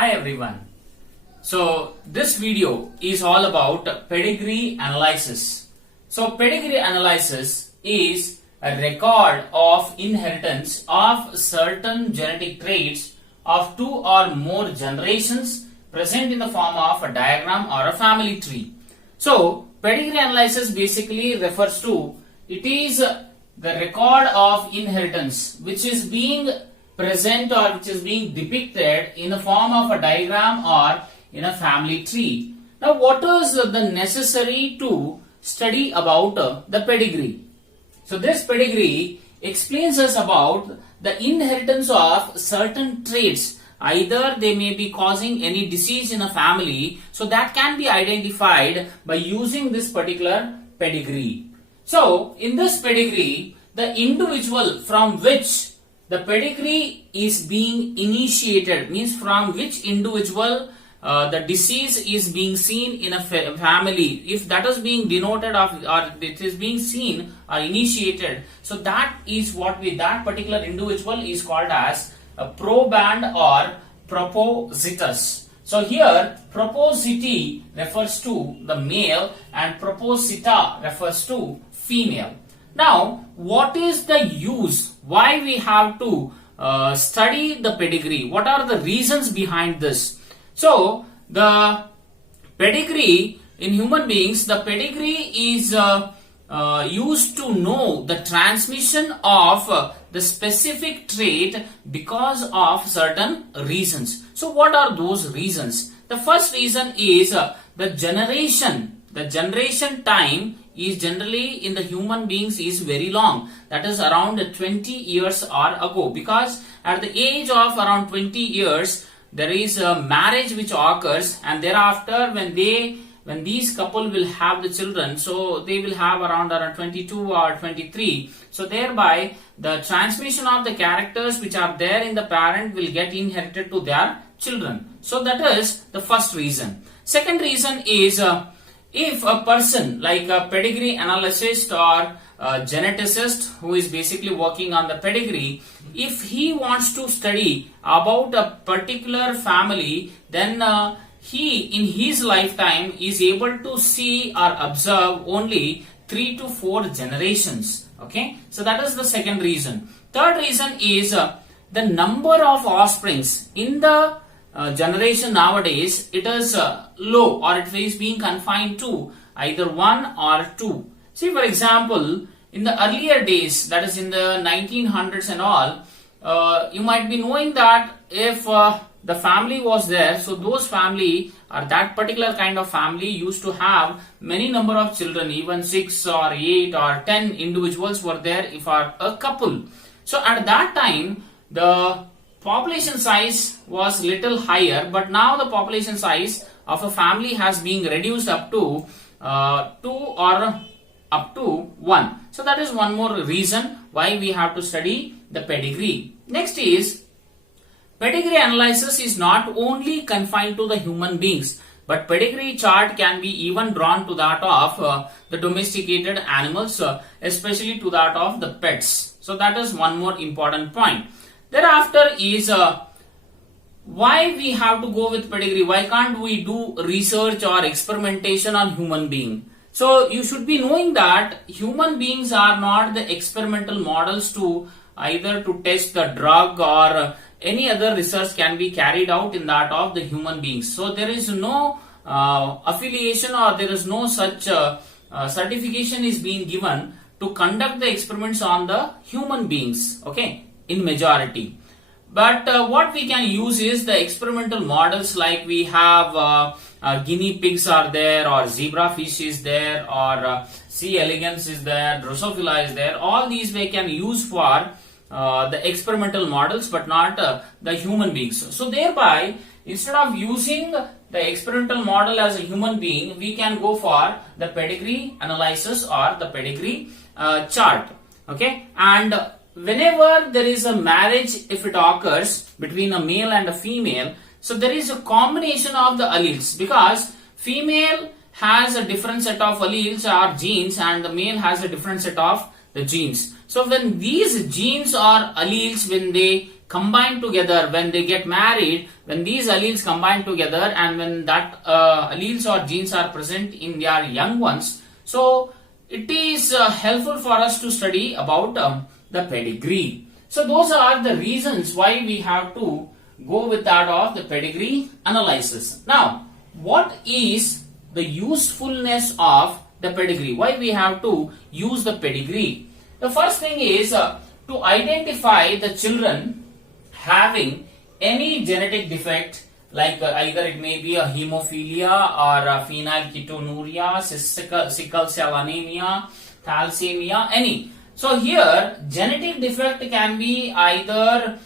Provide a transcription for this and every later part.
Hi everyone. So this video is all about pedigree analysis. So pedigree analysis is a record of inheritance of certain genetic traits of two or more generations present in the form of a diagram or a family tree. So pedigree analysis basically refers to it is the record of inheritance which is being present or which is being depicted in the form of a diagram or in a family tree. Now what is the necessary to study about the pedigree? So this pedigree explains us about the inheritance of certain traits. Either they may be causing any disease in a family, so that can be identified by using this particular pedigree. So in this pedigree, the individual from which the pedigree is being initiated, means from which individual the disease is being seen in a family, if that is being denoted of or it is being seen or initiated, so that is what that particular individual is called as a proband or propositus. So here propositi refers to the male and proposita refers to female. Now, what is the use? Why we have to study the pedigree? What are the reasons behind this? So, the pedigree in human beings, the pedigree is used to know the transmission of the specific trait because of certain reasons. So, what are those reasons? The first reason is the generation. The generation time is generally in the human beings is very long, that is around 20 years or ago, because at the age of around 20 years there is a marriage which occurs, and thereafter when these couple will have the children, so they will have around 22 or 23, so thereby the transmission of the characters which are there in the parent will get inherited to their children. So that is the first reason. Second reason is if a person like a pedigree analyst or a geneticist who is basically working on the pedigree, if he wants to study about a particular family, then he in his lifetime is able to see or observe only 3 to 4 generations. Okay, so that is the second reason. Third reason is the number of offsprings in the generation nowadays, it is low, or it is being confined to either 1 or 2. See, for example, in the earlier days, that is in the 1900s and all, you might be knowing that if the family was there, so those family or that particular kind of family used to have many number of children, even 6 or 8 or 10 individuals were there if are a couple. So at that time, the population size was little higher, but now the population size of a family has been reduced up to 2 or up to 1. So that is one more reason why we have to study the pedigree. Next is pedigree analysis is not only confined to the human beings, but pedigree chart can be even drawn to that of the domesticated animals, especially to that of the pets. So that is one more important point. Thereafter is why we have to go with pedigree. Why can't we do research or experimentation on human being? So you should be knowing that human beings are not the experimental models to either to test the drug or any other research can be carried out in that of the human beings. So there is no affiliation or there is no such certification is being given to conduct the experiments on the human beings. Okay, in majority. But what we can use is the experimental models, like we have guinea pigs are there, or zebrafish is there, or C. elegans is there, Drosophila is there. All these we can use for the experimental models, but not the human beings. So thereby, instead of using the experimental model as a human being, we can go for the pedigree analysis or the pedigree chart. Okay, and whenever there is a marriage, if it occurs between a male and a female, so there is a combination of the alleles, because female has a different set of alleles or genes and the male has a different set of the genes. So when these genes or alleles, when they combine together, when they get married, when these alleles combine together and when that alleles or genes are present in their young ones, so it is helpful for us to study about the pedigree. So those are the reasons why we have to go with that of the pedigree analysis. Now, what is the usefulness of the pedigree? Why we have to use the pedigree? The first thing is to identify the children having any genetic defect, like either it may be a hemophilia or a phenylketonuria, sickle cell anemia, thalassemia, any. So here genetic defect can be either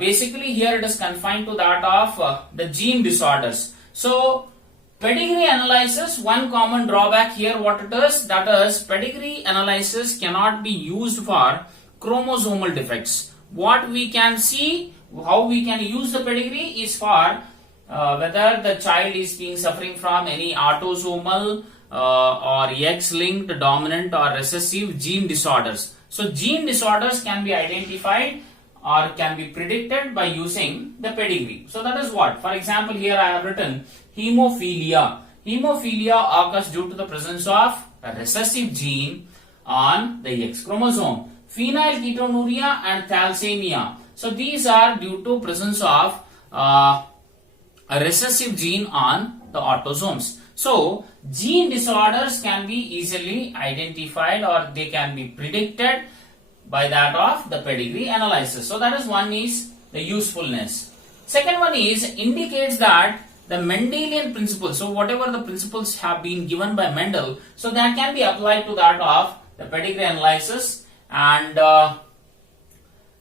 basically here it is confined to that of the gene disorders. So pedigree analysis, one common drawback here what it is, that is pedigree analysis cannot be used for chromosomal defects. What we can see, how we can use the pedigree is for whether the child is being suffering from any autosomal or X-linked dominant or recessive gene disorders. So gene disorders can be identified or can be predicted by using the pedigree. So that is what, for example, here I have written hemophilia. Hemophilia occurs due to the presence of a recessive gene on the X chromosome. Phenylketonuria and thalassemia. So these are due to presence of a recessive gene on the autosomes. So gene disorders can be easily identified or they can be predicted by that of the pedigree analysis. So that is one is the usefulness. Second one is indicates that the Mendelian principles, so whatever the principles have been given by Mendel, so that can be applied to that of the pedigree analysis and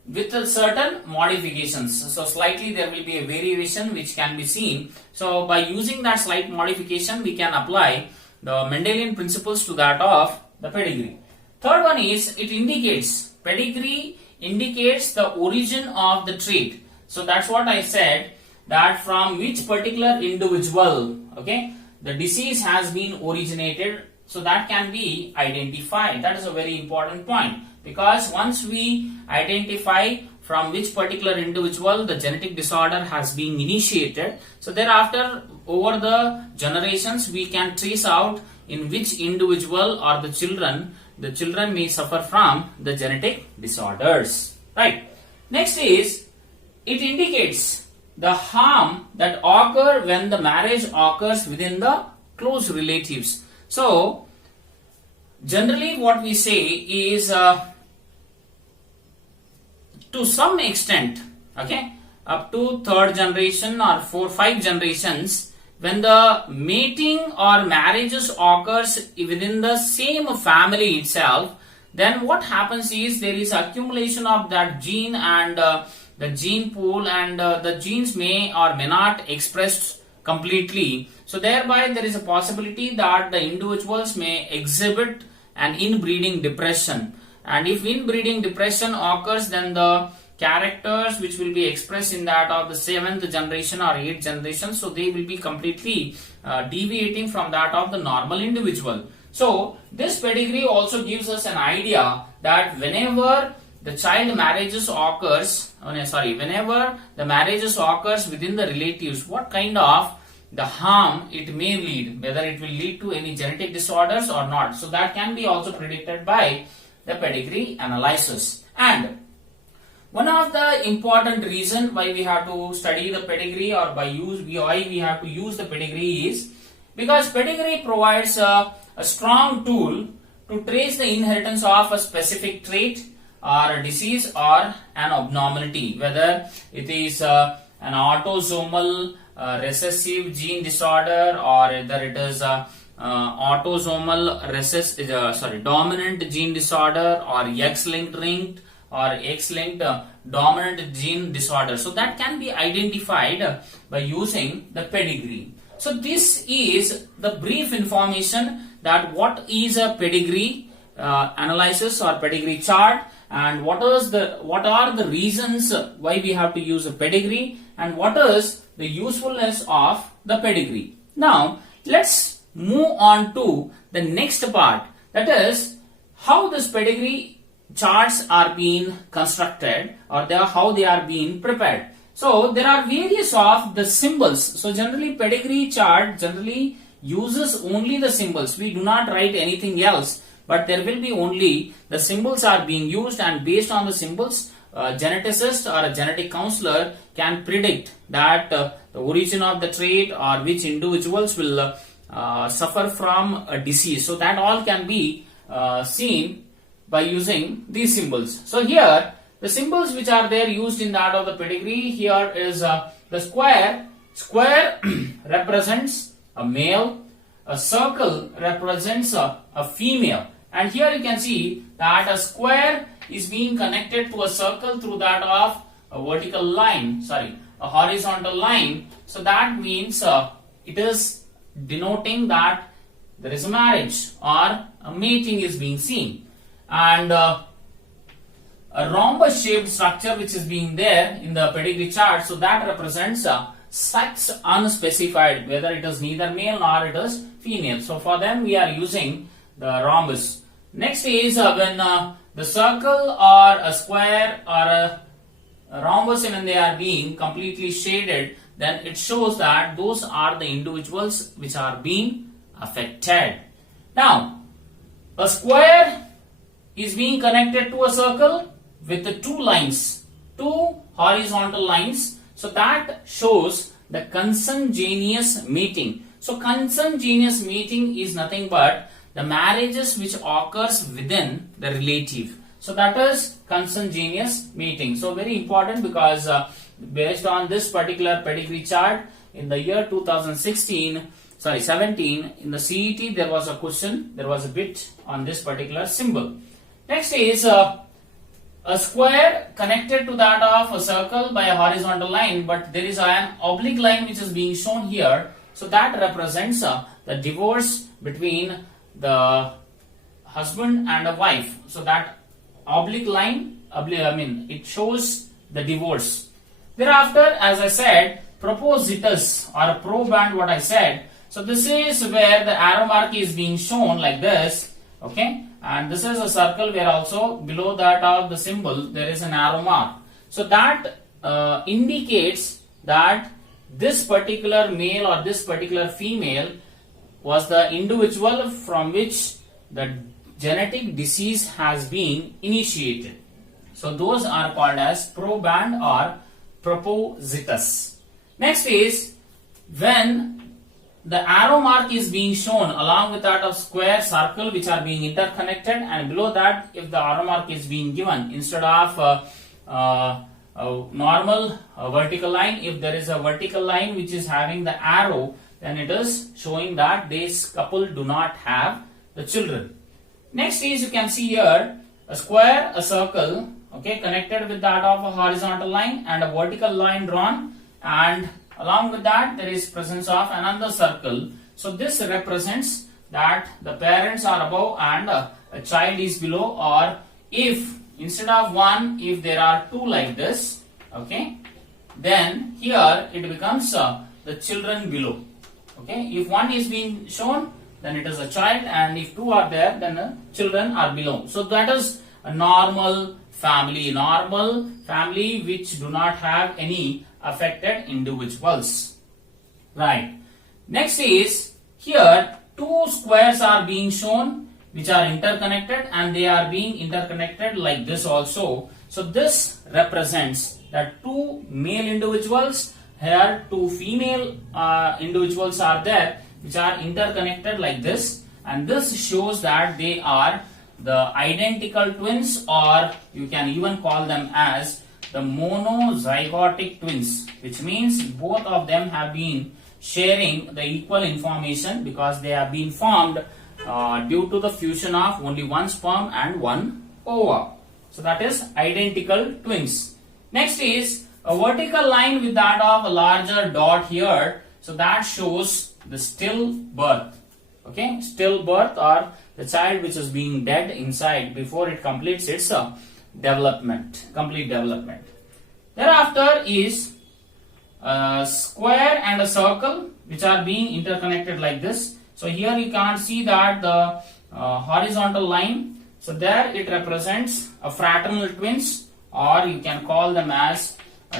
with a certain modifications. So slightly there will be a variation which can be seen. So by using that slight modification we can apply the Mendelian principles to that of the pedigree. Third one is it indicates, pedigree indicates the origin of the trait. So that's what I said, that from which particular individual, okay, the disease has been originated. So that can be identified. That is a very important point, because once we identify from which particular individual the genetic disorder has been initiated, so thereafter over the generations we can trace out in which individual or the children may suffer from the genetic disorders, right? Next is it indicates the harm that occur when the marriage occurs within the close relatives. So generally what we say is to some extent, okay, up to third generation or 4-5 generations, when the mating or marriages occurs within the same family itself, then what happens is there is accumulation of that gene and the gene pool, and the genes may or may not expressed completely. So thereby there is a possibility that the individuals may exhibit an inbreeding depression, and if inbreeding depression occurs, then the characters which will be expressed in that of the 7th generation or 8th generation, so they will be completely deviating from that of the normal individual. So this pedigree also gives us an idea that whenever the child marriages occurs, whenever the marriages occurs within the relatives, what kind of the harm it may lead, whether it will lead to any genetic disorders or not. So that can be also predicted by the pedigree analysis. And one of the important reason why we have to study the pedigree or why we have to use the pedigree is because pedigree provides a strong tool to trace the inheritance of a specific trait or a disease or an abnormality, whether it is an autosomal recessive gene disorder or whether it is autosomal dominant gene disorder or X-linked or X-linked dominant gene disorder. So that can be identified by using the pedigree. So this is the brief information that what is a pedigree analysis or pedigree chart, and what are the reasons why we have to use a pedigree, and what is the usefulness of the pedigree. Now let's move on to the next part, that is how this pedigree charts are being constructed, or how they are being prepared. So there are various of the symbols. So generally pedigree chart generally uses only the symbols. We do not write anything else, but there will be only the symbols are being used, and based on the symbols, a geneticist or a genetic counselor can predict that the origin of the trait or which individuals will suffer from a disease. So that all can be seen by using these symbols. So here the symbols which are there used in that of the pedigree, here is the square. Square represents a male, a circle represents a female, and here you can see that a square is being connected to a circle through that of a vertical line, a horizontal line. So that means it is denoting that there is a marriage or a mating is being seen. And a rhombus shaped structure which is being there in the pedigree chart, so that represents sex unspecified, whether it is neither male nor it is female. So for them we are using the rhombus. Next is when the circle or a square or a rhombus, when they are being completely shaded, then it shows that those are the individuals which are being affected. Now, a square is being connected to a circle with the two lines, two horizontal lines. So that shows the consanguineous mating. So consanguineous mating is nothing but the marriages which occurs within the relative. So that is consanguineous mating. So very important, because based on this particular pedigree chart in the year 17 in the CET, there was a question, there was a bit on this particular symbol. Next is a square connected to that of a circle by a horizontal line, but there is an oblique line which is being shown here. So that represents the divorce between the husband and a wife. So that oblique line, it shows the divorce. Thereafter, as I said, propositus or a proband, what I said. So this is where the arrow mark is being shown like this, okay, and this is a circle where also below that of the symbol there is an arrow mark. So that indicates that this particular male or this particular female was the individual from which the genetic disease has been initiated. So those are called as proband or propositus. Next is when the arrow mark is being shown along with that of square, circle which are being interconnected, and below that if the arrow mark is being given instead of a normal vertical line, if there is a vertical line which is having the arrow, then it is showing that this couple do not have the children. Next is, you can see here a square, a circle, okay, connected with that of a horizontal line and a vertical line drawn, and along with that there is presence of another circle. So this represents that the parents are above and a child is below, or if instead of one, if there are two like this, okay, then here it becomes the children below. Okay, if one is being shown, then it is a child, and if two are there, then the children are below. So that is a normal family which do not have any affected individuals. Right. Next is here two squares are being shown which are interconnected, and they are being interconnected like this also. So this represents that two male individuals, here two female individuals are there which are interconnected like this, and this shows that they are the identical twins, or you can even call them as the monozygotic twins, which means both of them have been sharing the equal information because they have been formed due to the fusion of only one sperm and one ova. So that is identical twins. Next is a vertical line with that of a larger dot here. So that shows the stillbirth. Okay, stillbirth, or the child which is being dead inside before it completes its complete development. Thereafter is a square and a circle which are being interconnected like this. So here you can't see that the horizontal line So there it represents a fraternal twins, or you can call them as a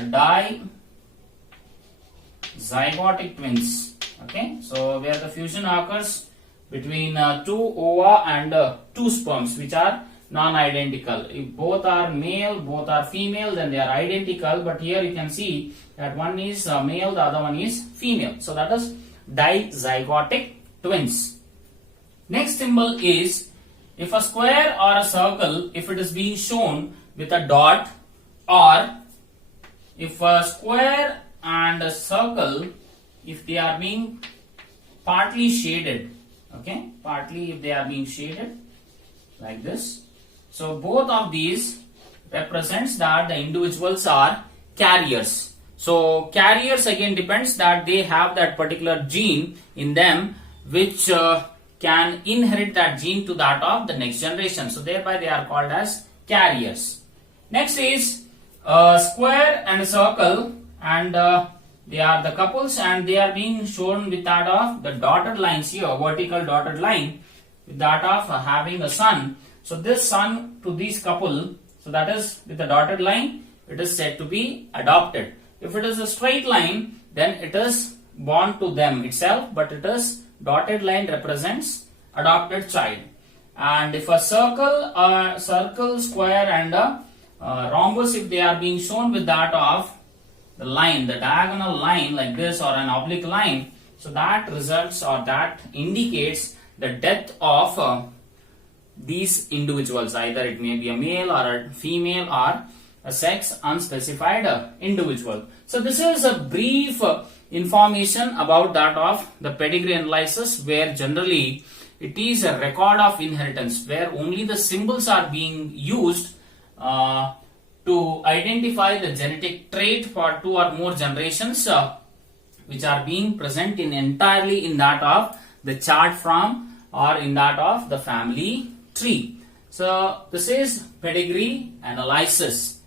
dizygotic twins. Okay, so where the fusion occurs between two ova and two sperms which are non-identical. If both are male, both are female, then they are identical. But here you can see that one is male, the other one is female. So that is dizygotic twins. Next symbol is, if a square or a circle, if it is being shown with a dot, or if a square and a circle, if they are being partly shaded, okay, partly if they are being shaded like this. So both of these represents that the individuals are carriers. So carriers again depends that they have that particular gene in them which can inherit that gene to that of the next generation. So thereby they are called as carriers. Next is a square and a circle, and they are the couples, and they are being shown with that of the dotted lines here, vertical dotted line, with that of having a son. So this son to this couple, so that is with the dotted line, it is said to be adopted. If it is a straight line, then it is born to them itself, but it is dotted line represents adopted child. And if a circle, square and a rhombus, if they are being shown with that of the line, the diagonal line like this, or an oblique line, so that results or that indicates the death of these individuals. Either it may be a male or a female or a sex unspecified individual. So this is a brief information about that of the pedigree analysis, where generally it is a record of inheritance, where only the symbols are being used to identify the genetic trait for two or more generations which are being present in entirely in that of the chart form or in that of the family tree. So this is pedigree analysis.